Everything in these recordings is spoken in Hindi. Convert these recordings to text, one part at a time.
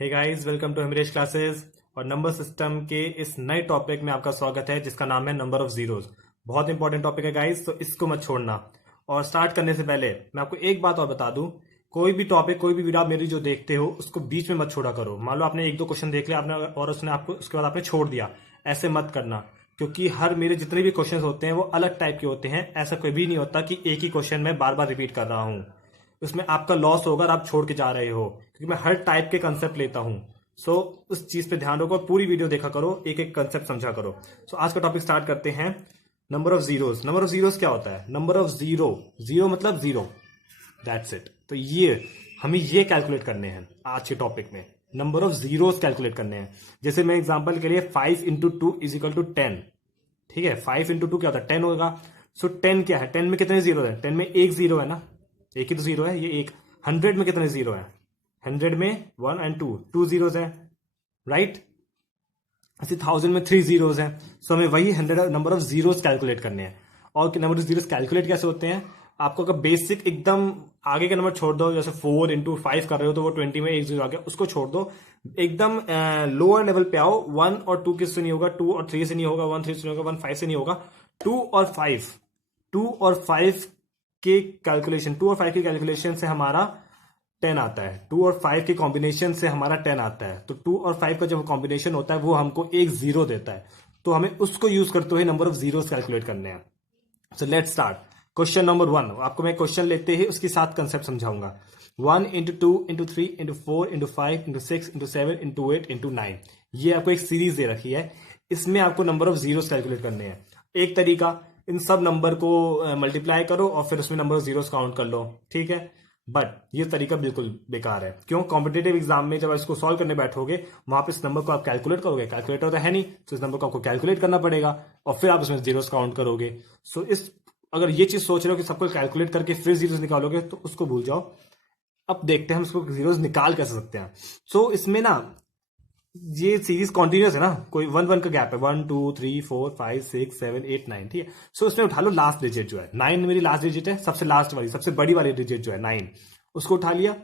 Hey guys, welcome to Himresh classes. और नंबर सिस्टम के इस नए टॉपिक में आपका स्वागत है, जिसका नाम है नंबर ऑफ जीरोस। बहुत इंपॉर्टेंट टॉपिक है गाइस, तो इसको मत छोड़ना। और स्टार्ट करने से पहले मैं आपको एक बात और बता दूं, कोई भी टॉपिक, कोई भी वीडियो आप मेरी जो देखते हो उसको बीच में मत छोड़ा करो। मान लो आपने एक दो क्वेश्चन देख लिया आपने और उसने आपको उसके बाद आपने छोड़ दिया, ऐसे मत करना। क्योंकि हर मेरे जितने भी क्वेश्चन होते हैं वो अलग टाइप के होते हैं। ऐसा कोई भी नहीं होता कि एक ही क्वेश्चन मैं बार बार रिपीट कर रहा हूँ। उसमें आपका लॉस होगा और आप छोड़ के जा रहे हो, क्योंकि मैं हर टाइप के कंसेप्ट लेता हूँ। सो उस चीज पे ध्यान रखो, पूरी वीडियो देखा करो, एक एक कंसेप्ट समझा करो। आज का टॉपिक स्टार्ट करते हैं। Number of zeros. Number of zeros क्या होता है? नंबर ऑफ जीरो, जीरो मतलब जीरो, दैट्स इट। तो ये हमें ये कैलकुलेट करने हैं आज के टॉपिक में। नंबर ऑफ जीरोस कैलकुलेट करने हैं। जैसे मैं एग्जांपल के लिए 5 into two is equal to 10। ठीक है, 5 इंटू टू क्या होता है? 10 होगा। सो 10 क्या है? 10 में कितने जीरो है? 10 में एक जीरो है ना, एक ही तो जीरो है ये एक। 100 में कितने जीरो है? 100 में 1 एंड 2, 2 जीरोस है, राइट। ऐसे 1000 में 3 जीरोस हैं। सो हमें वही 100 नंबर ऑफ जीरोस कैलकुलेट करने हैं। और नंबर ऑफ जीरोस कैलकुलेट कैसे होते हैं? आपको अगर बेसिक एकदम आगे का नंबर छोड़ दो, जैसे 4 इंटू 5 कर रहे हो तो वो 20 में एक जीरो आ गया, उसको छोड़ दो। एकदम लोअर लेवल पे आओ। 1 और 2 किससे नहीं होगा? 2 और 3 से नहीं होगा, 1 3 से नहीं होगा, 1 5 से नहीं होगा। 2 और 5, 2 और 5 के कैलकुलेशन, 2 और 5 के कैलकुलेशन से हमारा 10 आता है। 2 और 5 के कॉम्बिनेशन से हमारा 10 आता है। तो 2 और 5 का जब कॉम्बिनेशन होता है वो हमको एक जीरो देता है। तो हमें उसको यूज करते हुए नंबर ऑफ जीरोस कैलकुलेट करने हैं। So let's start. Question number 1। आपको मैं क्वेश्चन लेते ही उसके साथ कंसेप्ट समझाऊंगा। 1 into 2 into 3 into 4 into 5 into 6 into 7 into 8 into 9। ये आपको एक सीरीज दे रखी है, इसमें आपको नंबर ऑफ जीरोस कैलकुलेट करने हैं। एक तरीका, इन सब नंबर को मल्टीप्लाई करो और फिर उसमें नंबर ऑफ जीरोस काउंट कर लो, ठीक है। बट ये तरीका बिल्कुल बेकार है। क्यों? कॉम्पिटेटिव एग्जाम में जब इसको सॉल्व करने बैठोगे, वहां पे इस नंबर को आप कैलकुलेट करोगे, कैलकुलेटर तो है नहीं, तो इस नंबर को आपको कैलकुलेट करना पड़ेगा और फिर आप इसमें जीरोस काउंट करोगे। सो इस अगर ये चीज सोच रहे हो कि सबको कैलकुलेट करके फिर जीरोस निकालोगे, तो उसको भूल जाओ। अब देखते हैं हम इसको जीरोस निकाल कैसे सकते हैं। सो इसमें ना ये सीरीज कॉन्टिन्यूस है ना, कोई 1 1 का गैप है। 1 2 3 4 5 6 7 8 9, ठीक है। सो इसमें उठा लो लास्ट डिजिट जो है 9, मेरी लास्ट डिजिट है, सबसे लास्ट वाली, सबसे बड़ी वाली डिजिट जो है 9, उसको उठा लिया।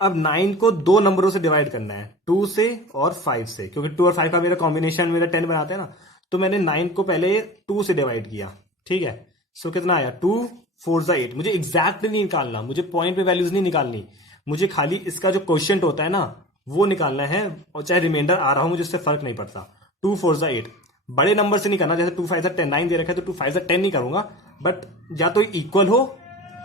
अब 9 को दो नंबरों से डिवाइड करना है, 2 से और 5 से, क्योंकि 2 और 5 का मेरा कॉम्बिनेशन मेरा 10 बनाते हैं ना। तो मैंने 9 को पहले 2 से डिवाइड किया, ठीक है। सो कितना आया? 2 4 8। मुझे एग्जैक्ट नहीं निकालना, मुझे पॉइंट पे वैल्यूज नहीं निकालनी, मुझे खाली इसका जो क्वेश्चन होता है ना वो निकालना है। और चाहे रिमाइंडर आ रहा हो मुझे उससे फर्क नहीं पड़ता। 2 4 8 बड़े नंबर से नहीं करना, जैसे 2 5 10 9 दे रखा है तो 2 5 10 नहीं करूंगा। बट या तो इक्वल हो,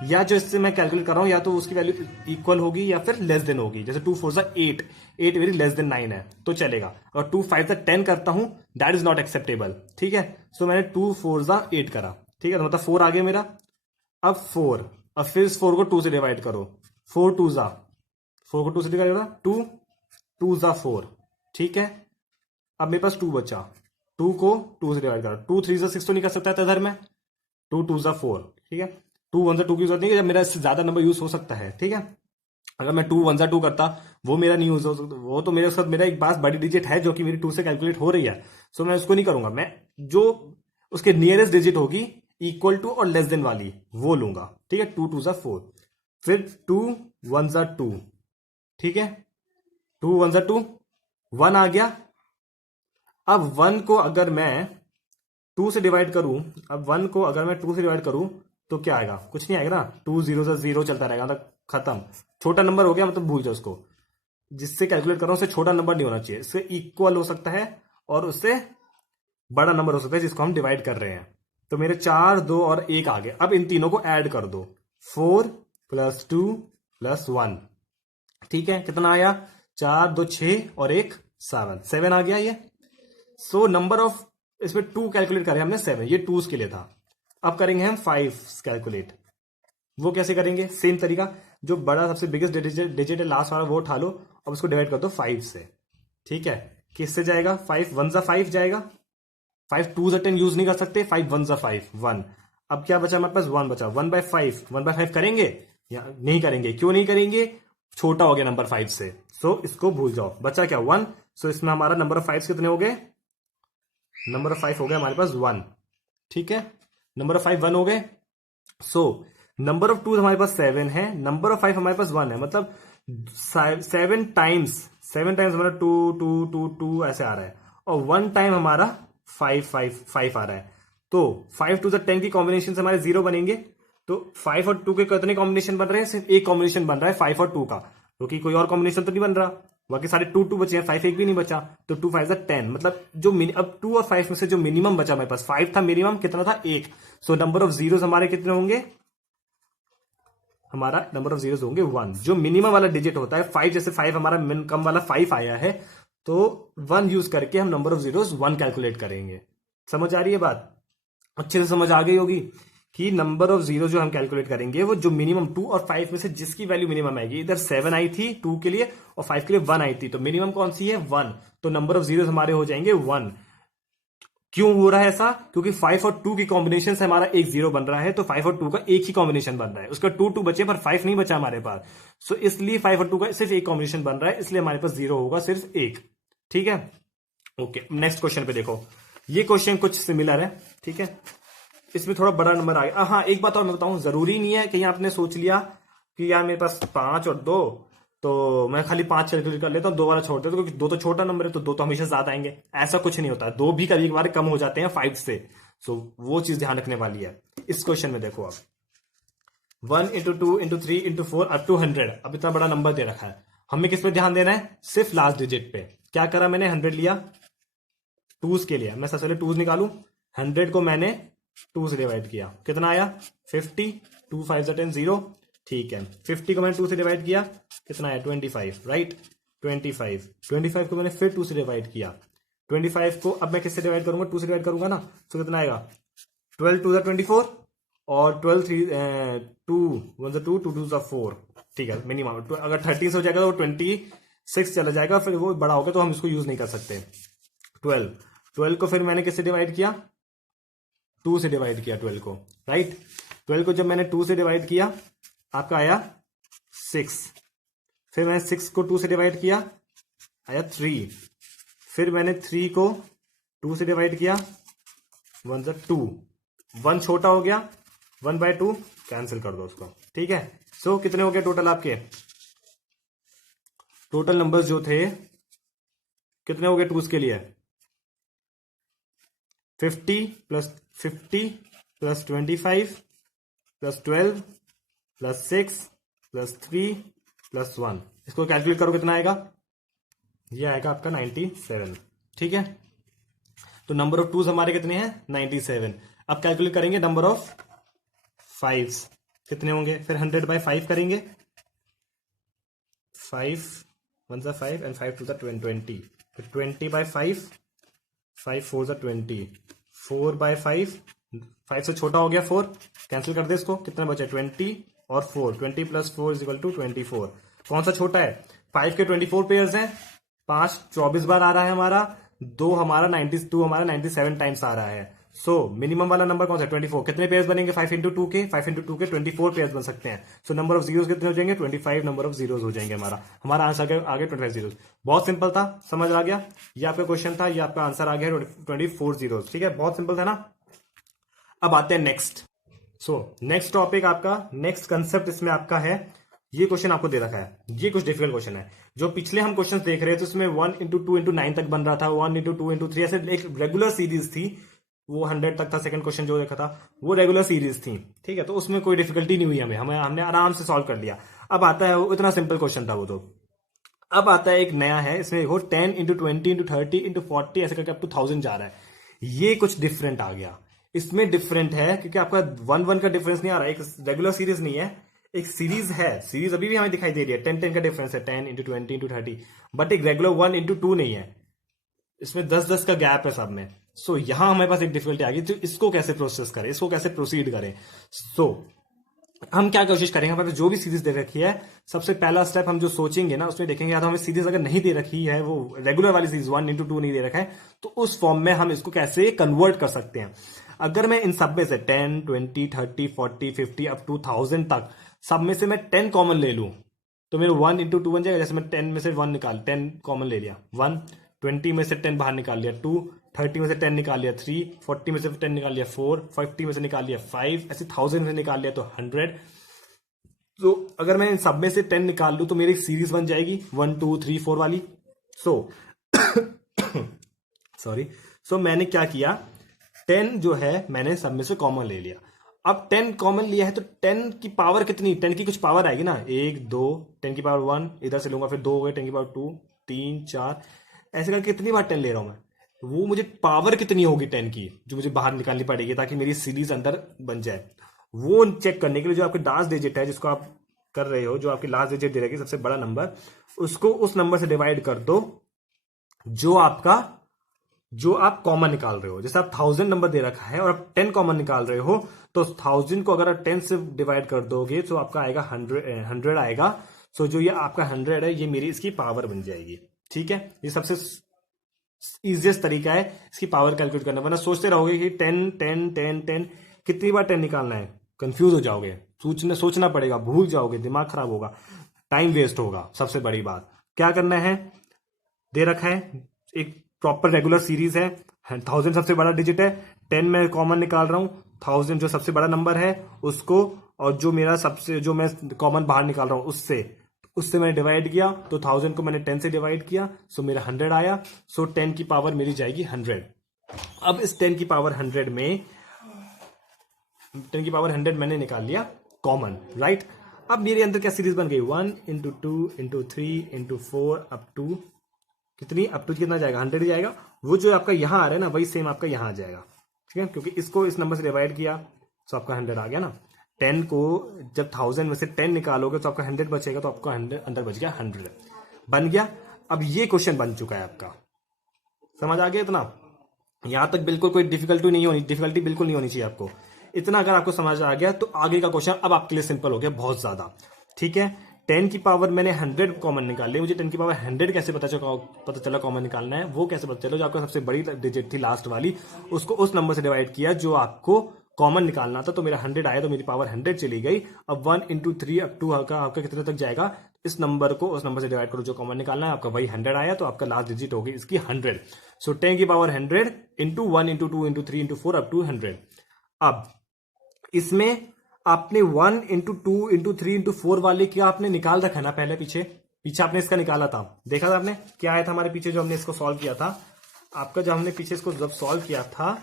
या जो इससे मैं कैलकुलेट कर रहा हूं या तो उसकी वैल्यू इक्वल होगी या फिर लेस देन होगी। जैसे 2 4 8, 8 वेरी लेस देन 9 है तो चलेगा। और 2 5 10 करता हूं, दैट इज नॉट एक्सेप्टेबल, ठीक है। सो मैंने 2 4 8 करा, ठीक है, तो मतलब 4 आ गया मेरा। अब 4, अब फिर इस 4 को 2 से डिवाइड करो। 4 2 जा, 4 को 2 से डिवाइड करा, 2 2 जा 4, ठीक है। अब मेरे पास 2 बचा, 2 को 2 से डिवाइड करा। 2 3 जा 6 तो नहीं कर सकता था इधर में, 2 2 जा 4, ठीक है। 2 1 जा 2 की जरूरत नहीं है, जब मेरा इससे ज्यादा नंबर यूज हो सकता है, ठीक है। अगर मैं 2 1 जा 2 करता, वो मेरा नहीं यूज हो सकता, वो तो मेरे साथ मेरा एक पास बड़ी डिजिट है जो कि मेरी 2 से कैलकुलेट हो रही है। सो मैं उसको नहीं करूंगा, मैं जो उसके नियरेस्ट डिजिट होगी इक्वल टू और लेस देन वाली वो लूंगा, ठीक है। 2 2 जा 4, फिर 2 1 जा 2, ठीक है। 2 1 जा 2, 1 आ गया। अब 1 को अगर मैं 2 से डिवाइड करूं, अब 1 को अगर मैं 2 से डिवाइड करूं तो क्या आएगा? कुछ नहीं आएगा ना। 2 0 से 0 चलता रहेगा, मतलब खत्म। छोटा नंबर हो गया, मतलब भूल जाओ उसको। जिससे कैलकुलेट कर रहा हूं उससे छोटा नंबर नहीं होना चाहिए, इससे इक्वल हो सकता है और उससे बड़ा नंबर हो सकता है जिसको हम डिवाइड कर रहे हैं। तो मेरे 4 2 और 1 आ गए। अब इन तीनों को ऐड कर दो, 4 प्लस 2 प्लस 1, ठीक है। कितना आया? 4 2 6 और 1 7, 7 आ गया ये। सो नंबर ऑफ, इसमें 2 कैलकुलेट करें हमने, 7 ये 2 के लिए था। अब करेंगे हम 5 कैलकुलेट। वो कैसे करेंगे? सेम तरीका, जो बड़ा सबसे बिगेस्ट डिजिट है लास्ट वाला वो उठा लो, अब उसको डिवाइड कर दो 5 से, ठीक है। किससे जाएगा? 5 1 जा 5 जाएगा, 5 2 जा 10 यूज नहीं कर सकते, 5 1 जा 5 1। अब क्या बचा हमारे पास? 1 बचा। 1/5, 1/5 करेंगे या नहीं करेंगे? क्यों नहीं करेंगे? छोटा हो गया नंबर 5 से, सो इसको भूल जाओ। बचा क्या? 1। सो इसमें हमारा नंबर ऑफ 5 कितने हो गए? नंबर ऑफ 5 हो गया हमारे पास 1, ठीक है। नंबर ऑफ 5 1 हो गए। सो नंबर ऑफ 2 हमारे पास 7 है, नंबर ऑफ 5 हमारे पास 1 है, मतलब सेवन टाइम्स हमारा टू टू टू टू ऐसे आ रहा है, और वन टाइम हमारा फाइव फाइव फाइव आ रहा है। तो 5 to the 10 की कॉम्बिनेशन से हमारे 0 बनेंगे। तो 5 और 2 के कितने कॉम्बिनेशन बन रहे हैं? सिर्फ एक कॉम्बिनेशन बन रहा है 5 और 2 का, क्योंकि कोई और कॉम्बिनेशन तो नहीं बन रहा। बाकी सारे 2 2 बचे हैं, 5 एक भी नहीं बचा। तो 2 5 10, मतलब जो अब 2 और 5 में से जो मिनिमम बचा मेरे पास 5 था, मिनिमम कितना था? 1। सो नंबर ऑफ जीरोस हमारे कितने होंगे? हमारा नंबर ऑफ जीरोस होंगे 1। जो मिनिमम वाला डिजिट होता है 5, जैसे 5 हमारा कम वाला 5 आया है, तो 1 यूज करके हम नंबर ऑफ जीरोस 1 कैलकुलेट करेंगे। समझ आ रही है बात? अच्छे से समझ आ गई होगी कि नंबर ऑफ जीरो जो हम कैलकुलेट करेंगे वो जो मिनिमम 2 और 5 में से जिसकी वैल्यू मिनिमम आएगी, इधर 7 आई थी 2 के लिए और 5 के लिए 1 आई थी, तो मिनिमम कौन सी है? 1। तो नंबर ऑफ जीरो हमारे हो जाएंगे 1। क्यों हो रहा है ऐसा? क्योंकि 5 और 2 की कॉम्बिनेशन से हमारा एक जीरो बन रहा है, तो 5 और 2 का एक ही कॉम्बिनेशन बन रहा है। उसका 2 2 बचे पर 5 नहीं बचा हमारे पास। सो इसलिए 5 और 2 का सिर्फ एक कॉम्बिनेशन बन रहा है, इसलिए हमारे पास जीरो होगा सिर्फ एक। ठीक है, ओके। नेक्स्ट क्वेश्चन पे देखो, ये क्वेश्चन कुछ सिमिलर है। ठीक है, इसमें थोड़ा बड़ा नंबर आ गया। हाँ, एक बात और मैं बताऊं, जरूरी नहीं है कि आपने सोच लिया कि यार मेरे पास 5 और 2, तो मैं खाली 5 कैलकुलेट कर लेता हूँ, 2 वाला छोड़ देता हूँ, क्योंकि 2 तो छोटा नंबर है, तो 2 तो हमेशा ज्यादा आएंगे। ऐसा कुछ नहीं होता, 2 भी कभी कभार कम हो जाते हैं 5 से। सो वो चीज ध्यान रखने वाली है। इस क्वेश्चन में देखो, आप 1 into 2 into 3 into 4 up to 100, अब इतना बड़ा नंबर दे रखा है। हमें किस पे ध्यान देना है? सिर्फ लास्ट डिजिट पे। क्या करा मैंने? 100 लिया, टूज के लिए मैं सबसे पहले टूज निकालू। 100 को मैंने 2 से डिवाइड किया, कितना आया? 50। 2 5 10 0। ठीक है, 50 को मैंने 2 से डिवाइड किया, कितना आया? 25, राइट? 25 को मैंने फिर 2 से डिवाइड किया। 25 को अब मैं किससे डिवाइड करूंगा? 2 से डिवाइड करूंगा ना, तो कितना आएगा? 12 2 24 और 12 3 2 1 2 2 2 4। ठीक है, मिनिमम अगर 13 से हो जाएगा तो 26 चला जाएगा, फिर वो बड़ा होगा तो हम इसको यूज नहीं कर सकते। 12 को फिर मैंने किससे डिवाइड किया? 2 से डिवाइड किया 12 को, राइट? 12 को जब मैंने 2 से डिवाइड किया, आपका आया 6। फिर मैंने 6 को 2 से डिवाइड किया, आया 3। फिर मैंने 3 को 2 से डिवाइड किया, 1 2। 1 छोटा हो गया, 1/2 कैंसिल कर दो उसको। ठीक है, सो कितने हो गए टोटल आपके? टोटल नंबर्स जो थे कितने हो गए टूज के लिए? 50 plus 50 plus 25 plus 12 plus 6 plus 3 plus 1। इसको कैलकुलेट करो, कितना आएगा? ये आएगा आपका 97। ठीक है, तो नंबर ऑफ टूज हमारे कितने हैं? 97। अब कैलकुलेट करेंगे नंबर ऑफ फाइव्स, कितने होंगे? फिर 100/5 करेंगे। 5 1 5 एंड 5 2 20। फिर 20/5, 5 4 20, 4/5, 5 से छोटा हो गया 4, कैंसिल कर दे इसको। कितना बचा? 20 और 4। 20 प्लस 4 इज इक्वल टू 24। कौन सा छोटा है? 5 के 24 पेयर्स हैं, 5 24 बार आ रहा है हमारा, 2 हमारा 92 हमारा 97 टाइम्स आ रहा है। सो मिनिमम वाला नंबर कौन सा? 24। कितने पेयर्स बनेंगे? 5 इंटू 2 के 24 पेयर्स बन सकते हैं। सो नंबर ऑफ जीरोस कितने हो जाएंगे? 25 नंबर ऑफ जीरोस हो जाएंगे। हमारा आंसर आ गया 25 जीरोस। बहुत सिंपल था, समझ आ गया? ये आपका क्वेश्चन था, ये आपका आंसर आ गया 24 जीरोस। ठीक है, बहुत सिंपल था ना। अब आते हैं नेक्स्ट। नेक्स्ट टॉपिक आपका, नेक्स्ट कंसेप्ट इसमें आपका है, ये क्वेश्चन आपको दे रखा है, ये कुछ डिफिकल्ट क्वेश्चन है। जो पिछले हम क्वेश्चन देख रहे थे उसमें 1 इंटू 2 इंटू 9 तक बन रहा था, 1 इंटू 2 इंटू 3, ऐसे एक रेगुलर सीरीज थी। वो 100 तक था। सेकंड क्वेश्चन जो देखा था वो रेगुलर सीरीज थी। ठीक है, तो उसमें कोई डिफिकल्टी नहीं हुई हमने आराम से सॉल्व कर लिया। अब आता है, वो इतना सिंपल क्वेश्चन था वो तो। अब आता है एक नया है, इसमें देखो 10 इंटू 20 इंटू 30 इंटू 40 ऐसे करके अप टू 1000 जा रहा है। ये कुछ डिफरेंट आ गया। इसमें डिफरेंट है क्योंकि आपका 1 का डिफरेंस नहीं आ रहा है, एक रेगुलर सीरीज नहीं है, एक सीरीज है। सीरीज अभी भी हमें दिखाई दे रही है, 10 10 का डिफरेंस है, 10 इंटू 20 इंटू 30, बट एक रेगुलर 1 इंटू 2 नहीं है। इसमें 10 का गैप है सब में। सो यहां हमारे पास एक डिफिकल्टी आ गई, तो इसको कैसे प्रोसेस करें, इसको कैसे प्रोसीड करें। हम क्या कोशिश करेंगे, हमारे जो भी सीरीज दे रखी है, सबसे पहला स्टेप हम जो सोचेंगे ना, उसमें देखेंगे या तो हमें सीरीज अगर नहीं दे रखी है, वो रेगुलर वाली सीरीज 1 इंटू 2 नहीं दे रखा है, तो उस फॉर्म में हम इसको कैसे कन्वर्ट कर सकते हैं। अगर मैं इन सब में से 10 20 30 40 50 अप टू 1000 तक सब में से मैं 10 कॉमन ले लूं, तो मेरे 1 इंटू 2 बन जाएगा। जैसे मैं 10 में से 1 निकाल, 10 कॉमन ले लिया 1, 20 में से 10 बाहर निकाल लिया 2, 30 में से 10 निकाल लिया 3, 40 में से 10 निकाल लिया 4, 50 में से निकाल लिया 5, ऐसे 1000 में से निकाल लिया तो 100, तो अगर मैं इन सब में से 10 निकाल लूं तो मेरी एक सीरीज बन जाएगी 1 2 3 4 वाली। सो सॉरी, सो मैंने क्या किया, 10 जो है मैंने सब में से कॉमन ले लिया। अब 10 कॉमन लिया है तो 10 की पावर कितनी, 10 की कुछ पावर आएगी ना, 1 2, 10 की पावर 1 इधर से लूंगा, फिर 2 हो गए, 10 की पावर 2 3 4, ऐसे करके कितनी बार 10 ले रहा हूं मैं, वो मुझे पावर कितनी होगी 10 की जो मुझे बाहर निकालनी पड़ेगी ताकि मेरी सीरीज अंदर बन जाए, वो चेक करने के लिए जो आपके लास्ट डिजिट है जिसको आप कर रहे हो, जो आपकी लास्ट डिजिट दे रही है सबसे बड़ा नंबर, उसको उस नंबर से डिवाइड कर दो जो आपका, जो आप कॉमन निकाल रहे हो। जैसे आप 1000 नंबर दे रखा है और आप 10 कॉमन निकाल रहे हो, तो 1000 को अगर आप 10 से डिवाइड कर दोगे तो आपका आएगा 100 आएगा। सो जो ये आपका 100 है ये मेरी इसकी पावर बन जाएगी। ठीक है, ये सबसे इजिएस्ट तरीका है इसकी पावर कैलकुलेट करना। वरना सोचते रहोगे कि 10 10 10 10 कितनी बार 10 निकालना है, कंफ्यूज हो जाओगे, सोचना पड़ेगा, भूल जाओगे, दिमाग खराब होगा, टाइम वेस्ट होगा। सबसे बड़ी बात क्या करना है, दे रखा है एक प्रॉपर रेगुलर सीरीज है, 1000 सबसे बड़ा डिजिट है, 10 मैं कॉमन निकाल रहा हूं, 1000 जो सबसे बड़ा नंबर है उसको, और जो मेरा सबसे, जो मैं कॉमन बाहर निकाल रहा हूं उससे मैंने डिवाइड किया, तो 1000 को मैंने 10 से डिवाइड किया, सो मेरा 100 आया। सो 10 की पावर मेरी जाएगी 100। अब इस 10 की पावर 100 में 10 की पावर 100 मैंने निकाल लिया कॉमन, राइट। अब मेरे अंदर क्या सीरीज बन गई, 1 into 2 into 3 into 4 up to कितनी, अप टू कितना जाएगा, 100 ही जाएगा। वो जो आपका यहां आ रहा है ना वही सेम आपका यहां आ जाएगा। ठीक है, क्योंकि इसको इस नंबर से डिवाइड किया तो आपका 100 आ गया ना। 10 को जब 1000 में से 10 निकालोगे तो आपका 100 बचेगा, तो आपका 100 अंदर बच गया, 100 बन गया। अब ये क्वेश्चन बन चुका है आपका, समझ आ गया इतना, यहां तक बिल्कुल कोई डिफिकल्टी बिल्कुल नहीं होनी चाहिए आपको। इतना अगर आपको समझ आ गया तो आगे का क्वेश्चन अब आपके लिए सिंपल हो गया बहुत ज्यादा। ठीक है, 10 की पावर मैंने 100 कॉमन निकाल ली, मुझे 10 की पावर 100 कैसे पता चला कॉमन निकालना है, वो कैसे पता चला, जो आपका सबसे बड़ी डिजिट थी लास्ट वाली, उसको उस नंबर से डिवाइड किया जो आपको कॉमन निकालना था, तो मेरा 100 आया, तो मेरी पावर 100 चली गई। अब 1 इंटू 3 अप टू आपका कितने तक जाएगा, इस नंबर को उस नंबर से डिवाइड करो जो कॉमन निकालना है, आपका वही 100 आया, तो आपका लास्ट डिजिट होगी इसकी 100। सो 10 की power 100 into 1 into 2 into 3 into 4 up to 100। अब इसमें आपने 1 इंटू 2 इंटू 3 इंटू 4 वाले क्या आपने निकाल रखा ना, पीछे आपने इसका निकाला था, देखा था आपने क्या आया था हमारे पीछे जो हमने इसको सॉल्व किया था। आपका जब हमने पीछे इसको जब सॉल्व किया था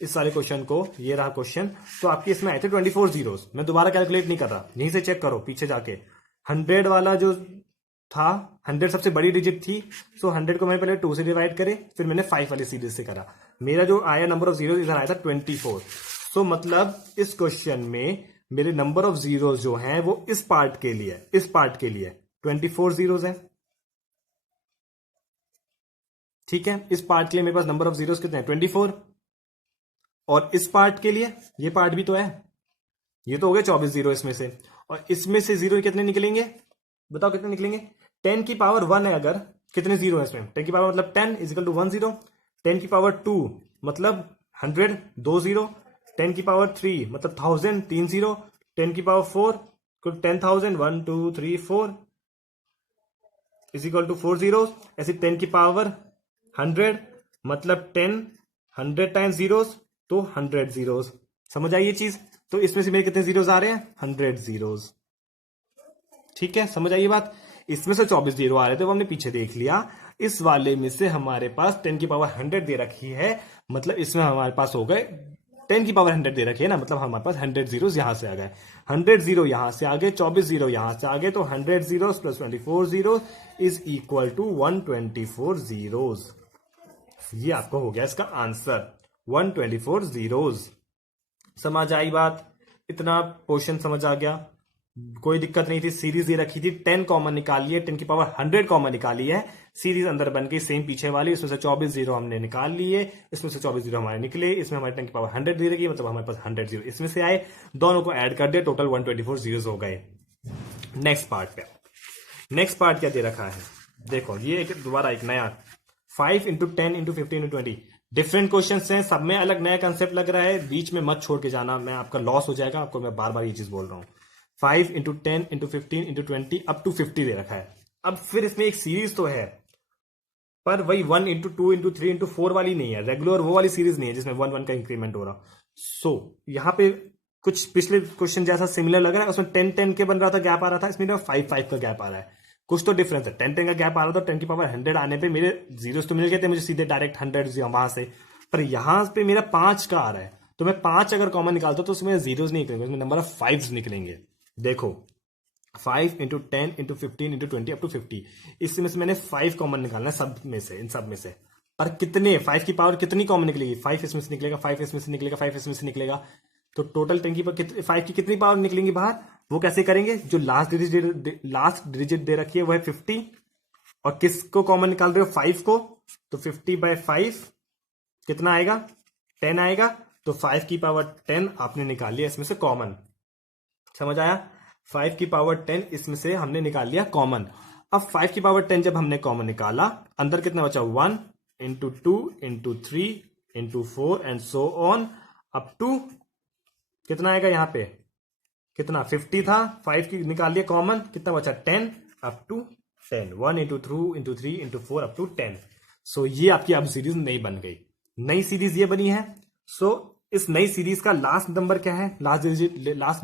इस सारे क्वेश्चन को, ये रहा क्वेश्चन, तो आपके इसमें आए थे 24 जीरोस। मैं दोबारा कैलकुलेट नहीं कर रहा, यहीं से चेक करो पीछे जाके। 100 वाला जो था, 100 सबसे बड़ी डिजिट थी, सो 100 को मैंने पहले 2 से डिवाइड करे, फिर मैंने 5 वाली सीरीज से करा। मेरा जो आया नंबर ऑफ जीरो इधर आया था 24। सो मतलब इस क्वेश्चन में मेरे नंबर ऑफ जीरोस जो हैं वो इस पार्ट के लिए 24 जीरोस है। ठीक है, इस पार्ट के लिए मेरे पास नंबर ऑफ जीरोस कितने हैं, 24। और इस पार्ट के लिए, ये पार्ट भी तो है, ये तो हो गए 24 जीरो इसमें से, और इसमें से जीरो कितने निकलेंगे, बताओ कितने निकलेंगे। 10 की पावर 1 है, अगर कितने जीरो है इसमें, 10 की पावर मतलब 10 इज इक्वल टू 1 जीरो। 10 की पावर 2 मतलब 100 2 जीरो। 10 की पावर 3 मतलब 1000 3 जीरो। 10 की power 4 10,000 1 2 3 4 is equal to 4 zero. ऐसे 10 की पावर 100 मतलब 10 100 टाइम्स जीरोस तो 100 जीरोस। समझ आई ये चीज, तो इसमें से मेरे कितने जीरोस आ रहे हैं, 100 जीरोस। ठीक है, समझ आई बात। इसमें से 24 जीरो आ रहे थे, वो हमने पीछे देख लिया। इस वाले में से हमारे पास 10 की पावर 100 दे रखी है, मतलब इसमें हमारे पास हो गए 10 की पावर 100 दे रखी है ना, मतलब हमारे पास 100 जीरो यहां से आ गए, 100 जीरो यहां से आ गए, 24 जीरो यहां से आ गए, तो 100 zero plus 24 zero is equal to 124 zeros. ये आपको हो गया इसका आंसर, 124 जीरोस। समझ आई बात, इतना पोर्शन समझ आ गया, कोई दिक्कत नहीं थी। सीरीज ये रखी थी, 10 कॉमन निकाली है, 10 की पावर 100 कॉमन निकाली है, सीरीज अंदर बन गई सेम पीछे वाली। इसमें से 24 जीरो हमने निकाल लिए, इसमें से 24 जीरो हमारे निकले, इसमें हमारे 10 की पावर 100 दे रही, मतलब हमारे पास 100 जीरो इसमें से आए, दोनों को ऐड कर दिया, टोटल 124 जीरो हो गए। नेक्स्ट पार्ट क्या दे रखा है, देखो ये दोबारा एक नया 5 into 10 into 15 into 20 different question हैं, सब में अलग नया कंसेप्ट लग रहा है, बीच में मत छोड़ के जाना, मैं आपका लॉस हो जाएगा, आपको मैं बार बार ये चीज बोल रहा हूं। 5 into 10 into 15 into 20 up to 50 दे रखा है। अब फिर इसमें एक सीरीज तो है, पर वही 1 इंटू 2 इंटू 3 इंटू 4 वाली नहीं है, रेगुलर वो वाली सीरीज नहीं है जिसमें 1 1 का इंक्रीमेंट हो रहा। सो यहां पे कुछ पिछले क्वेश्चन जैसा सिमिलर लग रहा है, उसमें 10-10 के बन रहा था, गैप आ रहा था, इसमें 5-5 का गैप आ रहा है, कुछ तो डिफरेंस है। 10-10 का गैप आ रहा था, 10 की पावर 100 आने पे मेरे जीरोस तो मिल गए थे मुझे सीधे डायरेक्ट 100 वहां से, पर यहां पे मेरा 5 का आ रहा है, तो मैं 5 अगर कॉमन निकालता हूं तो उसमें जीरोस नहीं निकलेंगे, उसमें नंबर ऑफ 5 निकलेंगे। देखो 5 into 10 into 15 into 20 up to 50, इसमें से मैंने 5 कॉमन निकालना है सब में से, इन सब में से। पर कितने 5 की पावर कितनी कॉमन निकलेगी? 5 इसमें से निकलेगा, 5 इसमें से निकलेगा, 5 इसमें से निकलेगा, तो टोटल 10 की 5 की कितनी पावर निकलेंगी बाहर? वो कैसे करेंगे? जो लास्ट डिजिट दे रखी है वो है 50, और किसको कॉमन निकाल रहे हो? 5 को, तो 50/5 कितना आएगा? 10 आएगा, तो 5 की पावर 10 आपने निकाल लिया इसमें से कॉमन। समझ आया? 5 की पावर 10 इसमें से हमने निकाल लिया कॉमन। अब 5 की पावर 10 जब हमने कॉमन निकाला, अंदर कितना बचा? 1 into 2 into 3 into 4 and so on up to कितना आएगा यहाँ पे? कितना? 50 था, 5 की निकाल लिया कॉमन, कितना बचा? 10 up to 10, 1 into 2 into 3 into 4 up to 10। So ये आपकी अब सीरीज नई बन गई, नई सीरीज ये बनी है। सो इस नई सीरीज का लास्ट नंबर क्या है? लास्ट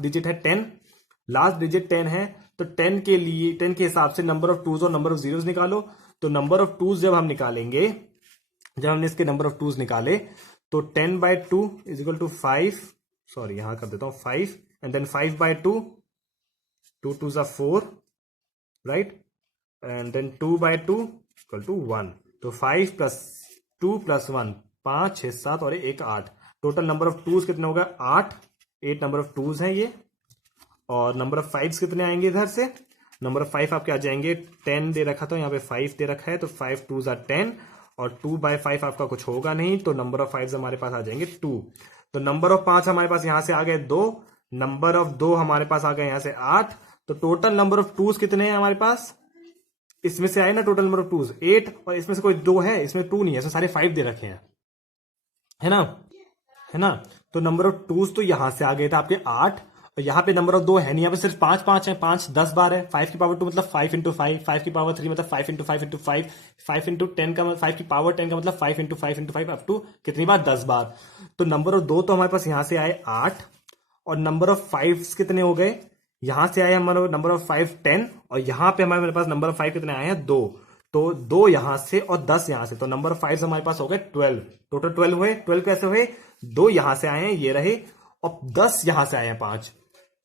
डिजिट है 10, लास्ट डिजिट 10 है, तो 10 के लिए 10 के हिसाब से नंबर ऑफ टूज और नंबर ऑफ जीरोस निकालो। तो नंबर ऑफ टूज जब हम निकालेंगे, जब हमने इसके नंबर ऑफ टूज निकाले, तो 10/2 इज इक्वल टू 5, सॉरी यहां कर देता हूं 5, and then 5/2, 2 2s are 4, right, and then 2/2 equal to 1, तो 5 + 2 + 1 5 6 7 और 1 8, टोटल नंबर ऑफ टूज कितने हो गए? 8 नंबर ऑफ टूज हैं ये, और नंबर ऑफ 5 कितने आएंगे इधर से? नंबर ऑफ 5 आपके आ जाएंगे, 10 दे रखा था यहाँ पे 5 दे रखा है, तो 5 2s are 10, और 2/5 आपका कुछ होगा नहीं, तो नंबर ऑफ 5 हमारे पास आ जाएंगे 2। तो नंबर ऑफ 5 हमारे पास यहां से आ गए 2, नंबर ऑफ 2 हमारे पास आ गए यहां से 8, तो टोटल नंबर ऑफ टूज कितने हैं हमारे पास? इसमें से आए ना टोटल नंबर ऑफ टूज 8, और इसमें से कोई 2 है, इसमें 2 नहीं है, इसमें सारे 5 दे रखे हैं, है ना, है ना। तो नंबर ऑफ टूज तो यहां से आ गए थे आपके 8, और यहाँ पे नंबर ऑफ 2 है नहीं, यहाँ पे सिर्फ 5 है, 5 10 बार है। 5 की पावर 2 मतलब 5 इंटू 5, 5 की पावर 3 मतलब 5 इंटू 5 इंटू 5, 5 इंटू 10 का 5 की पावर 10 का मतलब 5 इंटू 5 इंटू 5 अप टू कितनी बार? 10 बार। तो नंबर ऑफ 2 तो हमारे पास यहां से आए 8, और नंबर ऑफ 5 कितने हो गए? यहां से आए हमारे नंबर ऑफ 5 10, और यहां पे हमारे पास नंबर ऑफ 5 कितने आए हैं? 2, तो 2 यहां से और 10 यहां से, तो नंबर ऑफ 5 हमारे पास हो गए 12, टोटल 12 हुए। 12 कैसे हुए? 2 यहां से आए हैं, ये रहे, और 10 यहां से आए हैं 5।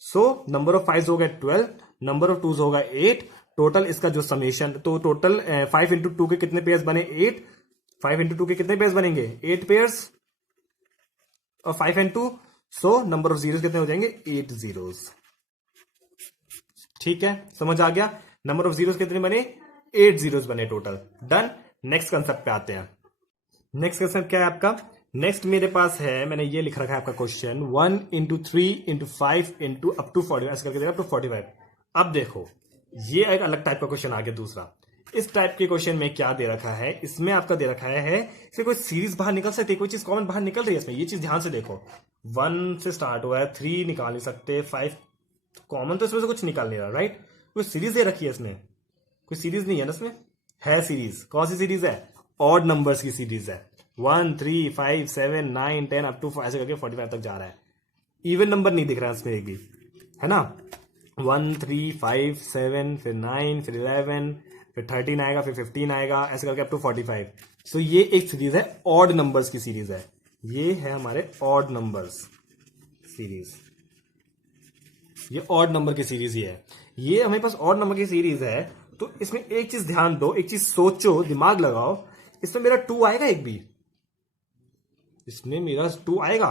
सो नंबर ऑफ 5 हो गए 12, नंबर ऑफ 2 होगा 8, टोटल इसका जो समेशन, तो टोटल 5 इंटू 2 के कितने पेयर्स बने? 8, 5 इंटू 2 के कितने पेयर्स बनेंगे? 8 पेयर्स, और 5 and 2, so number of zeros कितने हो जाएंगे? 8 जीरोस। ठीक है, समझ आ गया? नंबर ऑफ जीरोस कितने बने? 8 जीरोस बने टोटल। डन। नेक्स्ट कंसेप्ट पे आते हैं। नेक्स्ट कंसेप्ट क्या है आपका? नेक्स्ट मेरे पास है, मैंने ये लिख रखा है आपका question, 1 into 3 into 5 into up to 40, ऐसे करके देगा अप टू 45। अब देखो, ये एक अलग टाइप का क्वेश्चन आ गया दूसरा। इस टाइप के क्वेश्चन में क्या दे रखा है? इसमें आपका दे रखा है इसमें कोई सीरीज बाहर निकल सकती है, कोई चीज कॉमन बाहर निकल रही है इसमें, ये चीज ध्यान से देखो। 1 से स्टार्ट हुआ है, 3 निकाल नहीं सकते, 5 कॉमन, तो इसमें से कुछ निकाल नहीं रहा, राइट। कोई सीरीज दे रखी है इसमें? कोई सीरीज नहीं है ना इसमें? है सीरीज। कौन सी सीरीज है? ऑड नंबर्स की सीरीज है। 1 3 5 7 9 10 अप टू ऐसे करके 45 तक जा रहा है। इवन नंबर नहीं दिख रहा है इसमें एक भी, है ना। 1 3 5 7 फिर 9 फिर 11 फिर 13 आएगा, फिर 15 आएगा, ऐसे करके अप टू 45। सो ये एक सीरीज है, ऑड नंबर्स की सीरीज है। ये है हमारे ऑड नंबर्स सीरीज, ये ऑड नंबर की सीरीज ही है। ये हमारे पास ऑड नंबर की सीरीज है, तो इसमें एक चीज ध्यान दो, एक चीज सोचो, दिमाग लगाओ, इसमें मेरा 2 आएगा एक भी? इसमें मेरा 2 आएगा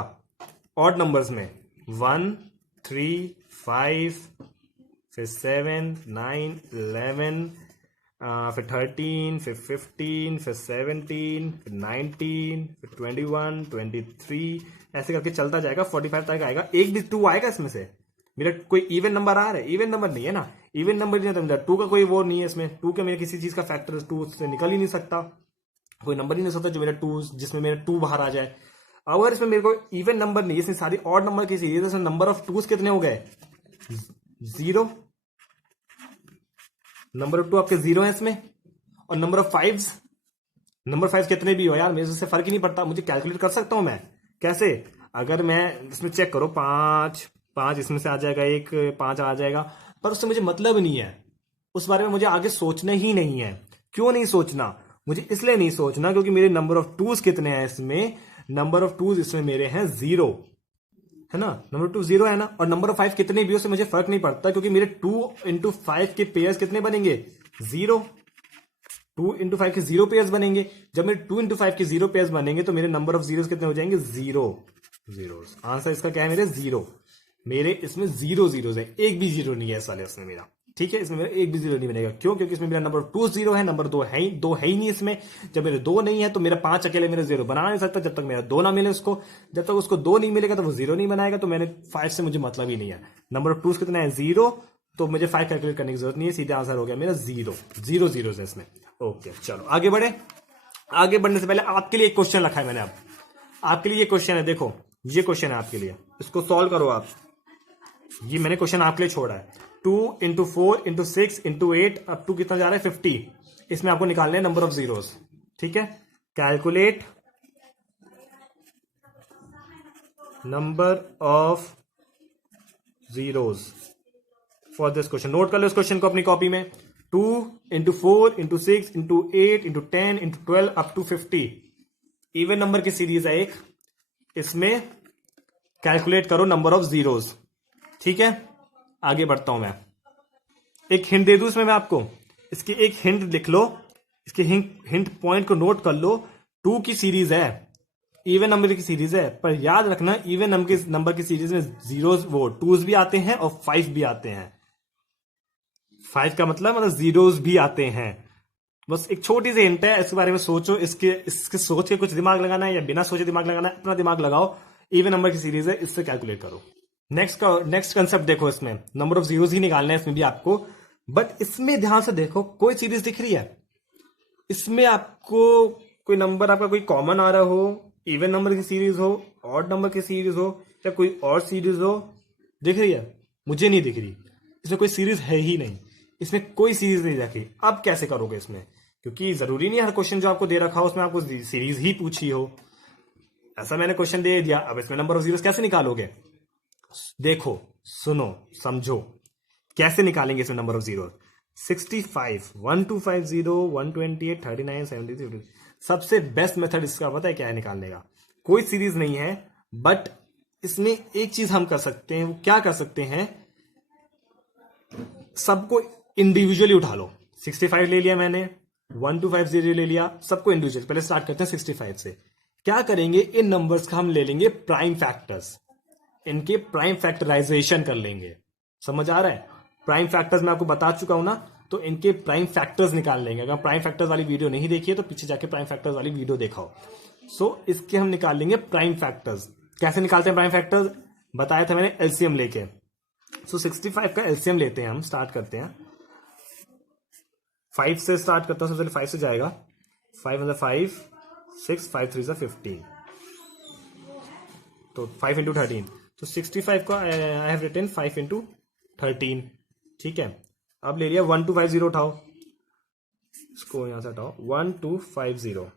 ऑड नंबर्स में? 1 3 5 फिर 7 9 11 फिर 13 फिर 15 फिर 17 फिर 19 फिर 21 23, ऐसे करके चलता जाएगा, 45 तक आएगा। एक भी 2 आएगा इसमें से? मेरा कोई इवन नंबर आ रहा है? इवन नंबर नहीं है ना, इवन नंबर नहीं है, 2 का कोई वो नहीं है इसमें। 2 के मेरे किसी चीज का फैक्टर 2 से निकल ही नहीं सकता, कोई नंबर ही नहीं सकता जो मेरा 2, जिसमें मेरा 2 बाहर आ जाए। अगर इसमें मेरे को इवन नंबर नहीं है, इसमें सारी ऑड नंबर की सीरीज है, नंबर ऑफ टूज कितने हो गए? 0। नंबर ऑफ 2 आपके 0 है इसमें, और नंबर ऑफ 5, नंबर 5 कितने भी हो यार, मेरे से फर्क ही नहीं पड़ता, मुझे कैलकुलेट कर सकता हूं मैं। कैसे? अगर मैं इसमें चेक करो, 5 5 इसमें से आ जाएगा, एक 5 आ जाएगा, पर उससे मुझे मतलब नहीं है, उस बारे में मुझे आगे सोचना ही नहीं है। क्यों नहीं सोचना? मुझे इसलिए नहीं सोचना क्योंकि मेरे नंबर ऑफ टूज कितने हैं इसमें, नंबर ऑफ टूज इसमें मेरे हैं 0, है ना, नंबर 2 0 है ना, और नंबर ऑफ 5 कितने भी हो से मुझे फर्क नहीं पड़ता क्योंकि मेरे 2 × 5 के पेयर्स कितने बनेंगे, 0। 2 × 5 के 0 पेयर्स बनेंगे। जब मेरे 2 × 5 के 0 पेयर्स बनेंगे तो मेरे नंबर ऑफ जीरोस कितने हो जाएंगे, 0 जीरोस। आंसर इसका क्या है मेरे, 0। मेरे इसमें 0 जीरोस है, एक भी 0 नहीं है इस वाले उसमें मेरा, ठीक है, इसमें मेरा एक भी 0 नहीं बनेगा। क्यों? क्योंकि इसमें मेरा नंबर 2 0 है, नंबर 2 है ही नहीं इसमें। जब मेरे 2 नहीं है तो मेरा 5 अकेले मेरे 0 बना नहीं सकता जब तक मेरा 2 ना मिले उसको। जब तक उसको 2 नहीं मिलेगा तो वो 0 नहीं बनाएगा। तो मैंने 5 से मुझे मतलब ही नहीं है। नंबर ऑफ 2 कितना है, 0, तो मुझे 5 कैलकुलेट करने की जरूरत नहीं है, सीधा आंसर हो गया मेरा 0 0 जीरोस है इसमें। ओके चलो आगे बढ़े। आगे बढ़ने से पहले आपके लिए एक क्वेश्चन रखा है मैंने। अब आपके लिए ये क्वेश्चन है, देखो ये क्वेश्चन है आपके लिए, इसको सॉल्व करो आप। ये मैंने क्वेश्चन आपके लिए छोड़ा है। 2 × 4 × 6 × 8 अप टू कितना जा रहा है, 50। इसमें आपको निकालना है नंबर ऑफ जीरोस, ठीक है। Calculate number of zeros for this question. Note कर लो इस क्वेश्चन को अपनी कॉपी में। 2 × 4 × 6 × 8 × 10 × 12 अप टू 50 इवन नंबर की सीरीज है एक। इसमें कैलकुलेट करो नंबर ऑफ जीरोस, ठीक है। आगे बढ़ता हूं मैं। एक हिंट दे दूं इसमें मैं आपको, इसकी एक हिंट लिख लो, इसके हिंट पॉइंट को नोट कर लो। 2 की सीरीज है, इवन नंबर की सीरीज है, पर याद रखना इवन नंबर की सीरीज में जीरोस वो 2s भी आते हैं और 5 भी आते हैं। 5 का मतलब जीरोस भी आते हैं। बस एक छोटी सी हिंट है, इसके बारे में सोचो। इसके सोच के कुछ दिमाग लगाना है या बिना सोचे दिमाग लगाना है, अपना दिमाग लगाओ। इवन नंबर की सीरीज है, इससे कैलकुलेट करो। नेक्स्ट कंसेप्ट देखो, इसमें नंबर ऑफ जीरोस ही निकालना है इसमें भी आपको। बट इसमें ध्यान से देखो, कोई सीरीज दिख रही है इसमें आपको, कोई नंबर आपका कोई कॉमन आ रहा हो, इवन नंबर की सीरीज हो, ऑड नंबर की सीरीज हो, या कोई और सीरीज हो, दिख रही है? मुझे नहीं दिख रही। इसमें कोई सीरीज है ही नहीं, इसमें कोई सीरीज नहीं रखी। अब कैसे करोगे इसमें? क्योंकि जरूरी नहीं है हर क्वेश्चन जो आपको दे रखा हो उसमें आपको सीरीज ही पूछी हो। ऐसा मैंने क्वेश्चन दे दिया, अब इसमें नंबर ऑफ जीरोस कैसे निकालोगे? देखो, सुनो, समझो कैसे निकालेंगे इसमें नंबर ऑफ जीरो। 65, 1250, 128, 39, 73। सबसे बेस्ट मेथड इसका पता है क्या है निकालने का? कोई सीरीज नहीं है, बट इसमें एक चीज हम कर सकते हैं। वो क्या कर सकते हैं? सबको इंडिविजुअली उठा लो। 65 ले लिया मैंने, 1250 ले लिया, सबको इंडिविजुअल। पहले स्टार्ट करते हैं 65 से। क्या करेंगे, इन नंबर्स का हम ले लेंगे प्राइम फैक्टर्स, इनके प्राइम फैक्टराइजेशन कर लेंगे। समझ आ रहा है? प्राइम फैक्टर्स मैं आपको बता चुका हूं ना, तो इनके प्राइम फैक्टर्स निकाल लेंगे। अगर प्राइम फैक्टर्स वाली वीडियो नहीं देखी है तो पीछे जाके प्राइम फैक्टर्स वाली वीडियो देखाओ। इसके हम निकाल लेंगे प्राइम फैक्टर्स। कैसे निकालते हैं प्राइम फैक्टर्स? बताया था मैंने, एलसीएम लेके। 65 का एलसीएम लेते हैं हम, स्टार्ट करते हैं 5 से। स्टार्ट करता हूं सबसे पहले 5 से जाएगा। 5 × 5 6, 5 × 3 15, तो 5 × 13। तो 65 को आई हैव रिटन 5 × 13, ठीक है। अब ले लिया 1250 उठाओ, इसको यहां से हटाओ। 1250,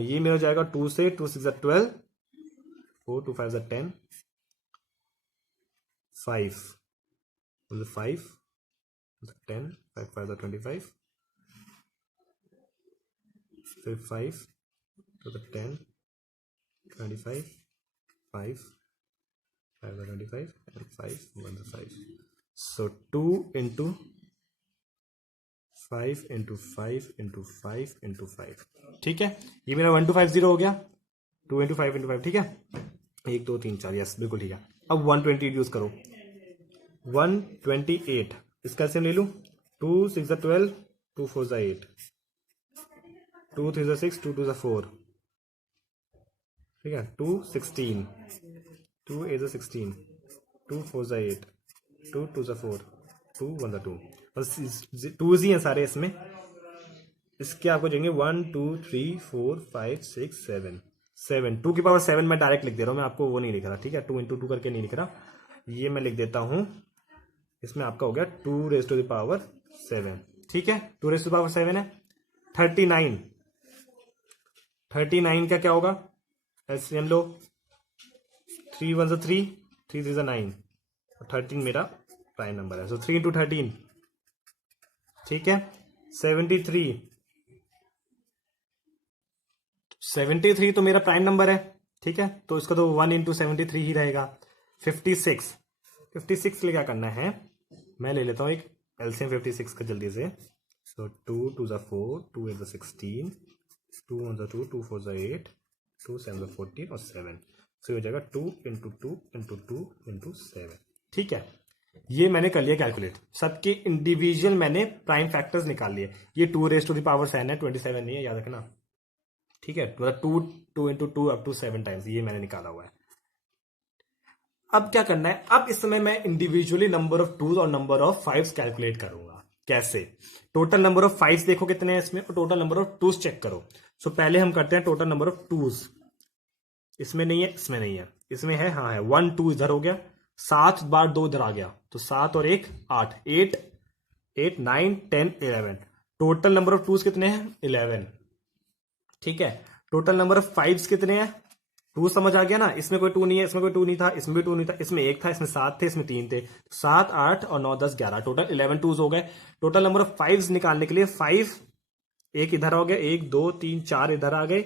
ये मेरा हो जाएगा 2 से, 2 6 12, 4 2 5 10, 5 5 10, 5 5 25, फिर 5 10 25, 5 5 25 and 5 1 5. So 2 × 5 × 5 × 5 × 5, ठीक है। ये मेरा 1250 हो गया। 2 × 5 × 5, ठीक है। 1 2 3 4, यस बिल्कुल ठीक है। अब 128 यूज करो। 128 इसका से ले लूं। 2 6 12, 2 4 8, 2 3 6, 2 2 4, ठीक है। 2 16, 2 8 16, 2 4 8, 2 2 4, 2 1 2। बस 2 ही हैं सारे इसमें। इसके आपको जाएंगे 1 2 3 4 5 6 7 7। 2 की पावर 7 मैं डायरेक्ट लिख दे रहा हूं, मैं आपको वो नहीं लिख रहा, ठीक है। 2 × 2 करके नहीं लिख रहा, ये मैं लिख देता हूं। इसमें आपका हो गया 2⁻⁷, ठीक है। 2⁻⁷ है। 39 का क्या होगा? एलसीएम लो। 3 1 3, 3 3 9, 13 मेरा प्राइम नंबर है। सो 3 इंटू 13, ठीक है। 73, 73 तो मेरा प्राइम नंबर है, ठीक है, तो इसका तो 1 इंटू 73 ही रहेगा। 56, 56 के लिए क्या करना है, मैं ले लेता हूं एक एलसीएम 56 का जल्दी से। सो 2 2 4, 2 8 16, 2 1 2, 2 4 8, 2 7 14 और 7। सो हो जाएगा 2 इंटू 2 इंटू 2 इंटू 7, ठीक है। ये मैंने कर लिया कैलकुलेट, सबके इंडिविजुअल मैंने प्राइम फैक्टर्स निकाल लिए। ये 2 रेज टू द पावर 7 है, 27 नहीं है, याद रखना, ठीक है। मतलब 2 इंटू 2 अप टू 7 टाइम्स, ये मैंने निकाला हुआ है। अब क्या करना है, अब इस समय मैं इंडिविजुअली नंबर ऑफ टूज और नंबर ऑफ फाइव्स कैलकुलेट करूंगा। कैसे, टोटल नंबर ऑफ फाइव्स देखो कितने हैं इसमें, और total number of twos check करो। सो पहले हम करते हैं टोटल नंबर ऑफ टूज। इसमें नहीं है, इसमें नहीं है, इसमें है, हाँ है। 1 2 इधर हो गया, 7 बार 2 इधर आ गया, तो 7 और 1 8, 8 8 9 10 11। टोटल नंबर ऑफ टूज कितने हैं, 11, ठीक है। टोटल नंबर ऑफ फाइव्स कितने हैं, 2 समझ आ गया ना, इसमें कोई 2 नहीं है, इसमें कोई 2 नहीं था, इसमें भी 2 नहीं था, इसमें 1 था, इसमें 7 थे, इसमें 3 थे, 7 8 और 9 10 11, टोटल 11 टूज हो गए। टोटल नंबर ऑफ फाइव्स निकालने के लिए 5, एक इधर हो गया, 1 2 3 4 इधर आ गए,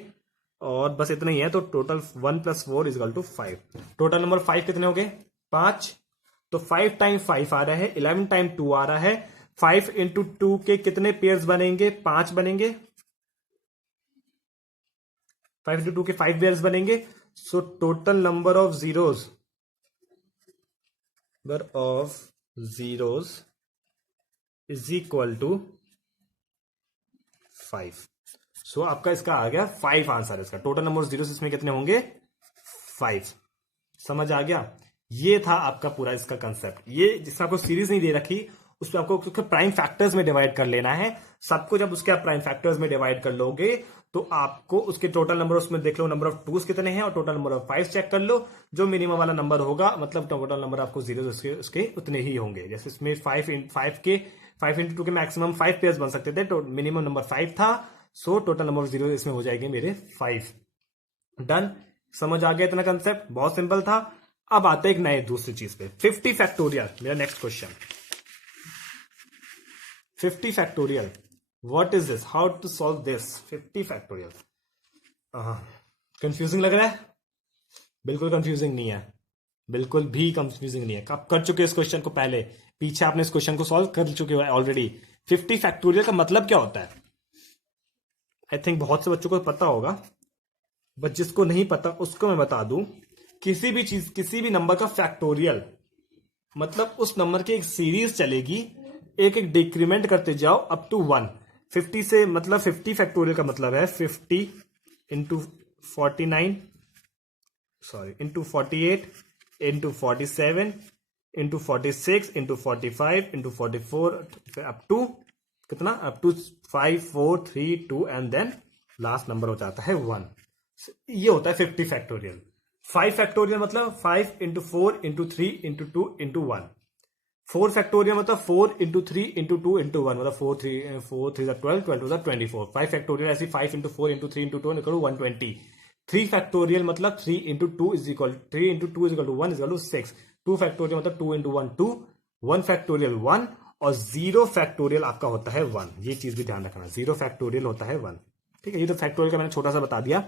और बस इतना ही है। तो टोटल 1 + 4 = 5। टोटल नंबर 5 कितने हो गए, 5। तो 5 टाइम 5 आ रहा है, 11 टाइम 2 आ रहा है। 5 इंटू 2 के कितने पेयर्स बनेंगे, 5 बनेंगे। 5 इंटू 2 के 5 पेयर्स बनेंगे। So total number of zeros is equal to 5। So आपका इसका आ गया 5 आंसर है इसका। टोटल नंबर ऑफ जीरोस इसमें कितने होंगे, 5। समझ आ गया, ये था आपका पूरा इसका कंसेप्ट। ये जिसमें आपको सीरीज नहीं दे रखी, उस पर आपको उसके प्राइम फैक्टर्स में डिवाइड कर लेना है सबको। जब उसके आप प्राइम फैक्टर्स में डिवाइड कर लोगे तो आपको उसके टोटल नंबर, उसमें देख लो नंबर ऑफ टूज कितने हैं, और total number of five check कर लो। जो मिनिमम वाला नंबर होगा, मतलब टोटल नंबर आपको जीरो उसके उतने ही होंगे। जैसे इसमें 5 इंटू 2 के मैक्सिमम 5 पेयर्स बन सकते थे, तो मिनिमम नंबर 5 था। सो टोटल नंबर ऑफ जीरो इसमें हो जाएंगे मेरे 5। डन, समझ आ गया इतना कंसेप्ट, बहुत सिंपल था। अब आते हैं एक नए दूसरी चीज पे, 50 फैक्टोरियल। मेरा next question, 50 factorial, what is this, how to solve this 50 factorial. Confusing लग रहा है? बिल्कुल कंफ्यूजिंग नहीं है, बिल्कुल भी कंफ्यूजिंग नहीं है। आप कर चुके हो इस क्वेश्चन को पहले, पीछे आपने इस क्वेश्चन को सॉल्व कर चुके हो ऑलरेडी। 50 फैक्टोरियल का मतलब क्या होता है, आई थिंक बहुत से बच्चों को पता होगा, बट जिसको नहीं पता उसको मैं बता दूं। किसी भी चीज, किसी भी नंबर का फैक्टोरियल मतलब उस नंबर की एक सीरीज चलेगी, एक एक डिक्रीमेंट करते जाओ अप टू 1। 50 से मतलब 50 फैक्टोरियल का मतलब है 50 into 49, sorry into 48 into 47 into 46 into 45 into 44 up to कितना, up to 5 4 3 2 and then last number हो जाता है 1। ये होता है 50 फैक्टोरियल। 5 फैक्टोरियल मतलब 5 into 4 into 3 into 2 into 1। 4 factorial मतलब 4 इंटू 3 इंटू 2 इंटू 1, मतलब 4 3 12, 12 24। 5 फैक्टोरियल ऐसी 5 into 4 into 3 into 2 equal 120। 3 factorial मतलब 3 into 2 is equal 3 into 2 is equal to 1 is equal to 6। 2 factorial मतलब 2 इंटू 1 2, 1 फैक्टोरियल 1, और 0 फैक्टोरियल आपका होता है 1। ये चीज भी ध्यान रखना, 0 फैक्टोरियल होता है 1, ठीक है। ये तो फैक्टोरियल का मैंने छोटा सा बता दिया।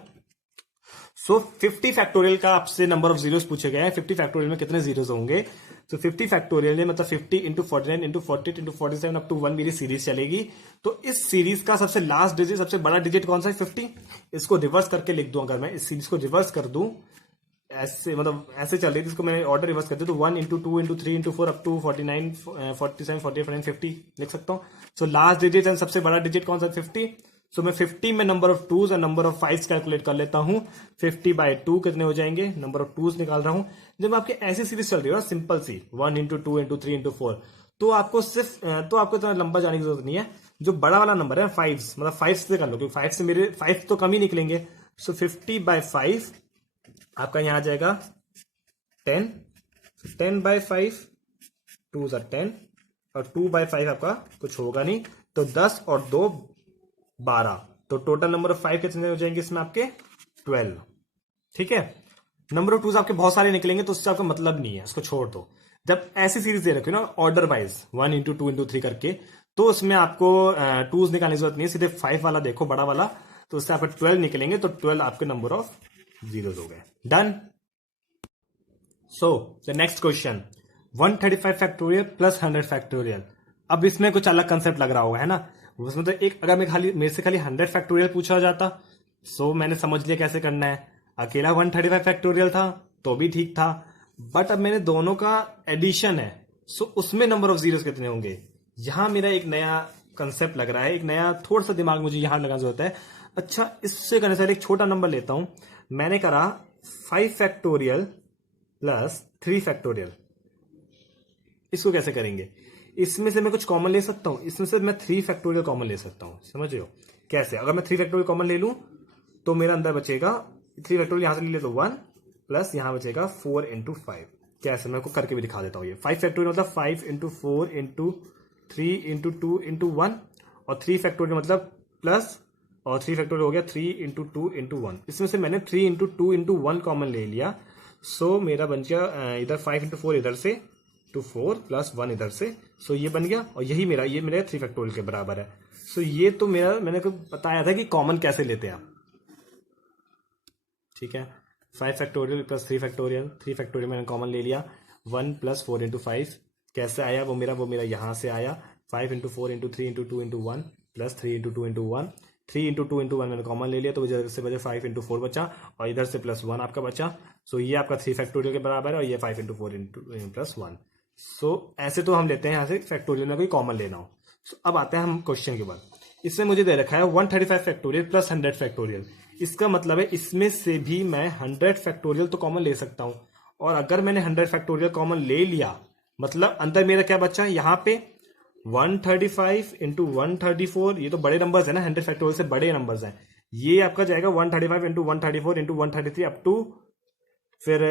सो 50 फैक्टोरियल का आपसे नंबर ऑफ जीरोस पूछे गए हैं, 50 फैक्टोरियल में कितने जीरोस होंगे। तो 50 फैक्टोरियल में मतलब 50 into 49 into 48 into 47 up to 1 मेरी सीरीज चलेगी। तो इस सीरीज का सबसे लास्ट डिजिट, सबसे बड़ा डिजिट कौन सा है, 50। इसको रिवर्स करके लिख दूं, अगर मैं इस सीरीज को रिवर्स कर दूं, ऐसे मतलब ऐसे चल रही थी, इसको मैं ऑर्डर रिवर्स कर दूं तो 1 into 2 into 3 into 4 up to 49 47 48 49 50 लिख सकता हूं। सो लास्ट डिजिट एंड सबसे बड़ा डिजिट कौन सा, 50। सो मैं 50 में नंबर ऑफ टूज और नंबर ऑफ फाइव्स कैलकुलेट कर लेता हूं। 50/2 कितने हो जाएंगे, नंबर ऑफ टूज निकाल रहा हूं। जब आपकी ऐसी सीरीज चल रही है ना, सिंपल सी 1 इंटू 2 इंटू 3 इंटू 4, तो आपको इतना लंबा जाने की जरूरत नहीं है। जो बड़ा वाला नंबर है 5, मतलब 5 से कर लो, क्योंकि 5 से मेरे 5 तो कम ही निकलेंगे। सो 50/5 आपका यहां आ जाएगा 10। 10/5 2 are 10, और 2/5 आपका कुछ होगा नहीं, तो 10 और 2 12। तो टोटल नंबर ऑफ 5 कितने हो जाएंगे इसमें आपके, 12, ठीक है। नंबर ऑफ टूज आपके बहुत सारे निकलेंगे तो उससे आपका मतलब नहीं है, उसको छोड़ दो। जब ऐसी सीरीज दे रखी हो ना ऑर्डर वाइज 1 into 2 into 3 करके, तो उसमें आपको टूज निकालने की जरूरत नहीं है, सीधे 5 वाला देखो बड़ा वाला, तो उससे आपके 12 निकलेंगे, तो 12 आपके नंबर ऑफ जीरोस हो गए। Done. So the next question, 135 factorial plus 100 factorial. अब इसमें कुछ अलग कंसेप्ट लग रहा होगा, है ना। उसमें तो एक, अगर मेरे से खाली 100 फैक्टोरियल पूछा जाता, सो मैंने समझ लिया कैसे करना है। अकेला 135 फैक्टोरियल था तो भी ठीक था, बट अब मैंने दोनों का एडिशन है, सो उसमें नंबर ऑफ जीरोस कितने होंगे। यहां मेरा एक नया कंसेप्ट लग रहा है, एक नया थोड़ा सा दिमाग मुझे यहां लगाना जरूरत है। अच्छा, इससे करने से एक छोटा नंबर लेता हूं। मैंने करा 5 फैक्टोरियल प्लस 3 फैक्टोरियल। इसको कैसे करेंगे, इसमें से मैं कुछ कॉमन ले सकता हूं, इसमें से मैं 3 फैक्टोरियल कॉमन ले सकता हूं। समझ रहे हो कैसे? अगर मैं 3 फैक्टोरियल कॉमन ले लूं तो मेरा अंदर बचेगा 3 फैक्टोरियल, यहां से ले ले तो 1 प्लस यहां बचेगा 4 into 5। कैसे, मैं आपको करके भी दिखा देता हूं। ये 5 फैक्टोरियल मतलब 5 into 4 into 3 into 2 into 1, और 3 फैक्टोरियल मतलब प्लस, और 3 फैक्टोरियल हो गया 3 into 2 into 1। इसमें से मैंने 3 into 2 into 1 कॉमन ले लिया, सो मेरा बन गया इधर 5 into 4 इधर से टू 4 प्लस 1 इधर से, सो ये बन गया, और यही मेरा, ये मेरा 3 फैक्टोरियल के बराबर है। सो ये तो मेरा, मैंने को बताया था कि कॉमन कैसे लेते हैं आप। ठीक है, 5 फैक्टोरियल प्लस 3 फैक्टोरियल, 3 फैक्टोरियल मैंने कॉमन ले लिया, 1 प्लस 4 into 5 कैसे आया, वो मेरा यहां से आया 5 into 4 into 3 into 2 into 1 plus 3 into 2 into 1, 3 into 2 into 1 मैंने कॉमन ले लिया, तो इधर से बचे 5 into 4 बचा, और इधर से प्लस 1 आपका बचा। सो ये आपका 3 फैक्टोरियल के बराबर है, और ये 5 into 4 into प्लस 1। सो ऐसे तो हम लेते हैं यहाँ से फैक्टोरियल में कोई कॉमन लेना हो। अब आते हैं हम क्वेश्चन के बाद। इसमें मुझे दे रखा है 135 फैक्टोरियल प्लस 100 फैक्टोरियल। इसका मतलब है इसमें से भी मैं 100 फैक्टोरियल तो कॉमन ले सकता हूं, और अगर मैंने 100 फैक्टोरियल कॉमन ले लिया, मतलब अंदर मेरा क्या बचा यहाँ पे 135 into 134, ये तो बड़े नंबर्स है ना, 100 फैक्टोरियल से बड़े नंबर्स हैं। ये आपका जाएगा 135 into 134 into 133 अप टू फिर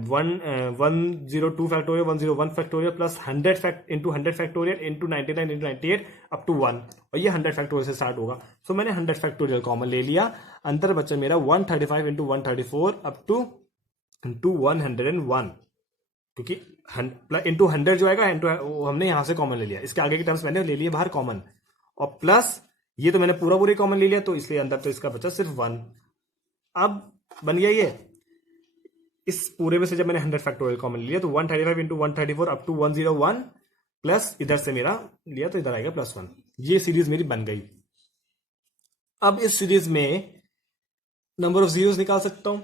102 factorial, 101 factorial plus 100 into 100 factorial into 99 into 98 up to 1, और ये 100 फैक्टोरियल से स्टार्ट होगा। सो मैंने 100 फैक्टोरियल कॉमन ले लिया, अंतर बचा मेरा 135 इंटू 134 अप टू इंटू 101, क्योंकि इंटू 100 जो आएगा वो हमने यहां से कॉमन ले लिया, इसके आगे के टर्म्स मैंने ले लिए बाहर कॉमन, और प्लस ये तो मैंने पूरा कॉमन ले लिया, तो इसलिए अंदर तो इसका बचा सिर्फ 1। अब बन गया ये, इस पूरे में से जब मैंने 100 फैक्टोरियल कॉमन लिया तो 135 इंटू 134 अप टू 101 प्लस इधर से मेरा लिया तो इधर आएगा प्लस 1। ये सीरीज मेरी बन गई। अब इस सीरीज में नंबर ऑफ जीरोस निकाल सकता हूं।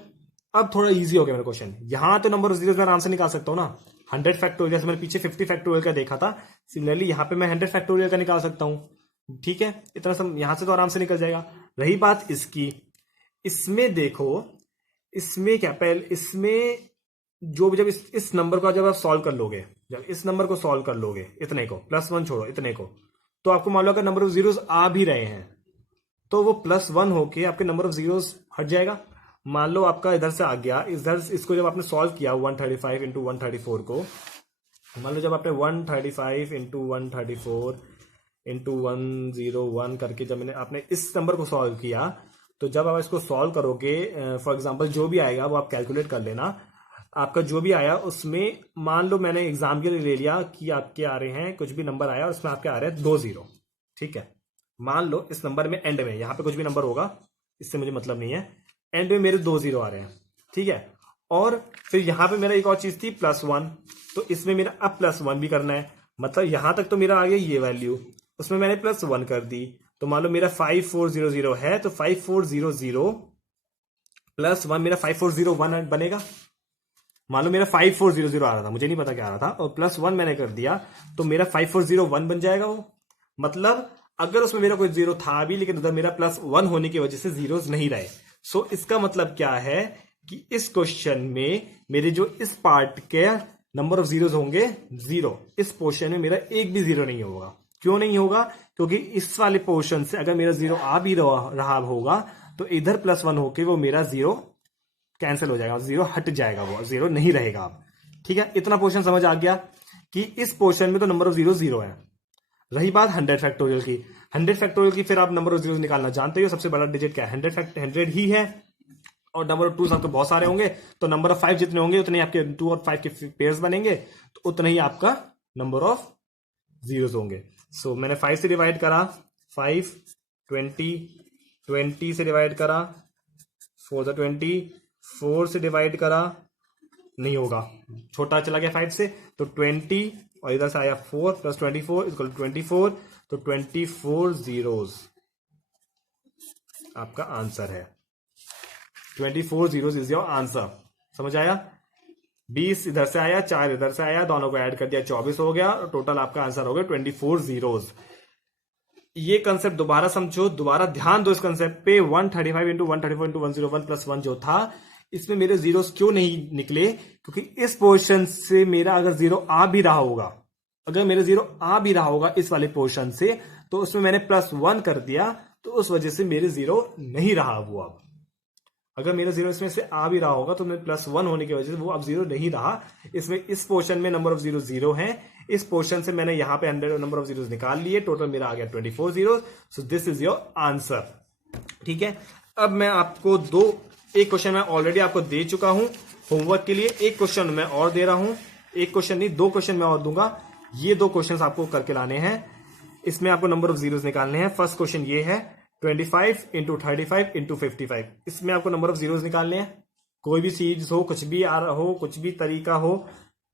अब थोड़ा इजी हो गया मेरा क्वेश्चन। यहां तो नंबर ऑफ जीरोस मैं आराम से निकाल सकता हूं ना, 100 फैक्टोरियल, जैसे मैंने पीछे 50 फैक्टोरियल का देखा था, सिमिलरली यहां पे मैं 100 फैक्टोरियल का निकाल सकता हूं। ठीक है, इतना सब यहां से तो आराम से निकल जाएगा। रही बात इसकी, इसमें देखो, इसमें क्या पहले, इसमें जो भी जब इस नंबर को जब आप सॉल्व कर लोगे, जब इस नंबर को सॉल्व कर लोगे, इतने को प्लस 1 छोड़ो इतने को, तो आपको मान लो अगर नंबर ऑफ जीरोस आ भी रहे हैं तो वो प्लस 1 होके आपके नंबर ऑफ जीरोस हट जाएगा। मान लो आपका इधर से आ गया, इधर इसको जब आपने सॉल्व किया 135 इंटू 134 को, मान लो जब आपने 135 इंटू 134 इंटू 101 करके जब आपने इस नंबर को सॉल्व किया, तो जब आप इसको सॉल्व करोगे, फॉर एग्जांपल जो भी आएगा वो आप कैलकुलेट कर लेना। आपका जो भी आया उसमें मान लो मैंने एग्जाम के लिए ले लिया कि आपके आ रहे हैं कुछ भी नंबर आया और उसमें आपके आ रहे हैं 2 0। ठीक है, मान लो इस नंबर में एंड में यहाँ पे कुछ भी नंबर होगा, इससे मुझे मतलब नहीं है, एंड में मेरे 2 0 आ रहे हैं। ठीक है, और फिर यहाँ पे मेरा एक और चीज थी +1, तो इसमें मेरा अब +1 भी करना है। मतलब यहां तक तो मेरा आ गया ये वैल्यू, उसमें मैंने +1 कर दी, तो मान लो मेरा 5400 है, तो 5400 +1 मेरा 5401 बनेगा। मान लो मेरा 5400 आ रहा था, मुझे नहीं पता क्या आ रहा था, और +1 मैंने कर दिया तो मेरा 5401 बन जाएगा वो। मतलब अगर उसमें मेरा कोई जीरो था भी, लेकिन उधर मेरा +1 होने की वजह से जीरोस नहीं रहे। सो इसका मतलब क्या है कि इस क्वेश्चन में मेरे जो इस पार्ट के नंबर ऑफ जीरोस होंगे 0, इस पोर्शन में मेरा एक भी जीरो नहीं होगा। क्यों नहीं होगा? क्योंकि इस वाले पोर्शन से अगर मेरा जीरो आ भी रहा होगा तो इधर +1 होके वो मेरा जीरो कैंसिल हो जाएगा, जीरो हट जाएगा, वो जीरो नहीं रहेगा अब। ठीक है, इतना पोर्शन समझ आ गया कि इस पोर्शन में तो नंबर ऑफ जीरो 0 है। रही बात 100 फैक्टोरियल की, 100 फैक्टोरियल की फिर आप नंबर ऑफ जीरो निकालना जानते हो, सबसे बड़ा डिजिट क्या है? 100 ही है। और नंबर ऑफ 2 आपके बहुत सारे होंगे, तो नंबर ऑफ 5 जितने होंगे उतने ही आपके 2 और 5 के पेयर्स बनेंगे, तो उतना ही आपका नंबर ऑफ जीरोस होंगे। सो मैंने 5 से डिवाइड करा, 5, 20 से डिवाइड करा, 4 × 20, 4 से डिवाइड करा, नहीं होगा, छोटा चला गया 5 से, तो 20 और इधर से आया 4 + 24 = 24, तो 24 जीरोस आपका आंसर है। 24 जीरोस इज योर आंसर। समझ आया? 20 इधर से आया, 4 इधर से आया, दोनों को ऐड कर दिया, 24 हो गया, और टोटल आपका आंसर हो गया 24 जीरोस। ये कंसेप्ट दोबारा समझो, दोबारा ध्यान दो इस कंसेप्ट पे। 135 × 134 × 101 + 1 जो था, इसमें मेरे जीरोस क्यों नहीं निकले? क्योंकि इस पोर्शन से मेरा अगर जीरो आ भी रहा होगा, अगर मेरे जीरो आ भी रहा होगा इस वाले पोर्शन से, तो उसमें मैंने +1 कर दिया, तो उस वजह से मेरे जीरो नहीं रहा वो। अब अगर मेरा जीरो इसमें से आ भी रहा होगा तो मैं +1 होने की वजह से वो अब जीरो नहीं रहा। इसमें इस पोर्शन में नंबर ऑफ जीरो 0 है, इस पोर्शन से मैंने यहां पे 100 नंबर ऑफ जीरोस निकाल लिए, टोटल मेरा आ गया 24 zeros. So this is your answer. ठीक है, अब मैं आपको एक क्वेश्चन मैं ऑलरेडी आपको दे चुका हूं होमवर्क के लिए, एक क्वेश्चन मैं और दे रहा हूं, एक क्वेश्चन नहीं 2 क्वेश्चन मैं और दूंगा। ये 2 क्वेश्चन आपको करके लाने हैं, इसमें आपको नंबर ऑफ जीरोस निकालने हैं। फर्स्ट क्वेश्चन ये है 25 × 35 × 55, इसमें आपको नंबर ऑफ जीरोस निकालने हैं। कोई भी चीज हो, कुछ भी आ रहा हो, कुछ भी तरीका हो,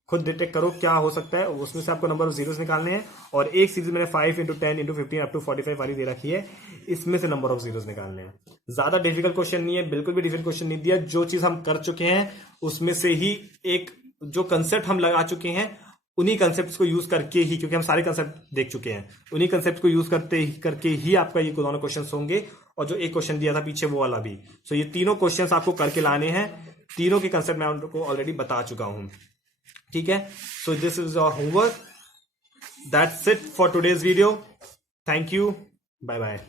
खुद डिटेक्ट करो क्या हो सकता है, उसमें से आपको नंबर ऑफ जीरोस निकालने हैं। और एक सीरीज मैंने 5 × 10 × 15 up to 45 वाली दे रखी है, इसमें से नंबर ऑफ जीरोस निकालने हैं। ज्यादा डिफिकल्ट क्वेश्चन नहीं है, बिल्कुल भी डिफिकल्ट क्वेश्चन नहीं दिया। जो चीज हम कर चुके हैं उसमें से ही एक जो कंसेप्ट हम लगा चुके हैं, उन्हीं कंसेप्ट को यूज करके ही, क्योंकि हम सारे कंसेप्ट देख चुके हैं, उन्हीं कंसेप्ट को यूज करके ही आपका ये दोनों क्वेश्चन होंगे। और जो एक क्वेश्चन दिया था पीछे वो वाला भी। सो ये तीनों क्वेश्चन आपको करके लाने हैं, तीनों के कंसेप्ट मैं आपको ऑलरेडी बता चुका हूं। ठीक है, so this is your homework, that's it for today's video. Thank you, bye bye.